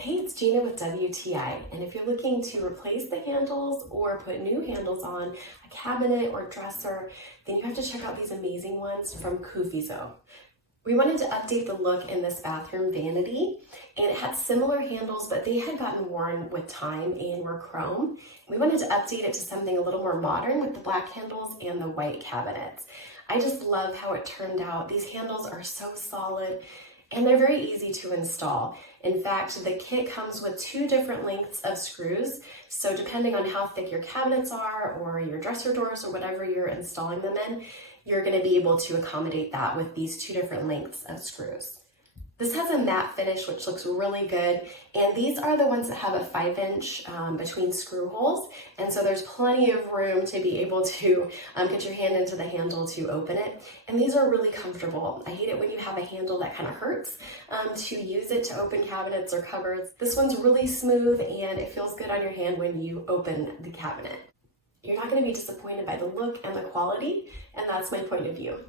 Hey, it's Gina with WTI, and if you're looking to replace the handles or put new handles on a cabinet or dresser, then you have to check out these amazing ones from Koofizo. We wanted to update the look in this bathroom vanity, and it had similar handles, but they had gotten worn with time and were chrome. We wanted to update it to something a little more modern with the black handles and the white cabinets. I just love how it turned out. These handles are so solid, and they're very easy to install. In fact, the kit comes with 2 different lengths of screws. So depending on how thick your cabinets are or your dresser doors or whatever you're installing them in, you're going to be able to accommodate that with these 2 different lengths of screws. This has a matte finish, which looks really good. And these are the ones that have a 5-inch between screw holes. And so there's plenty of room to be able to get your hand into the handle to open it. And these are really comfortable. I hate it when you have a handle that kind of hurts to use it to open cabinets or cupboards. This one's really smooth and it feels good on your hand when you open the cabinet. You're not going to be disappointed by the look and the quality, and that's my point of view.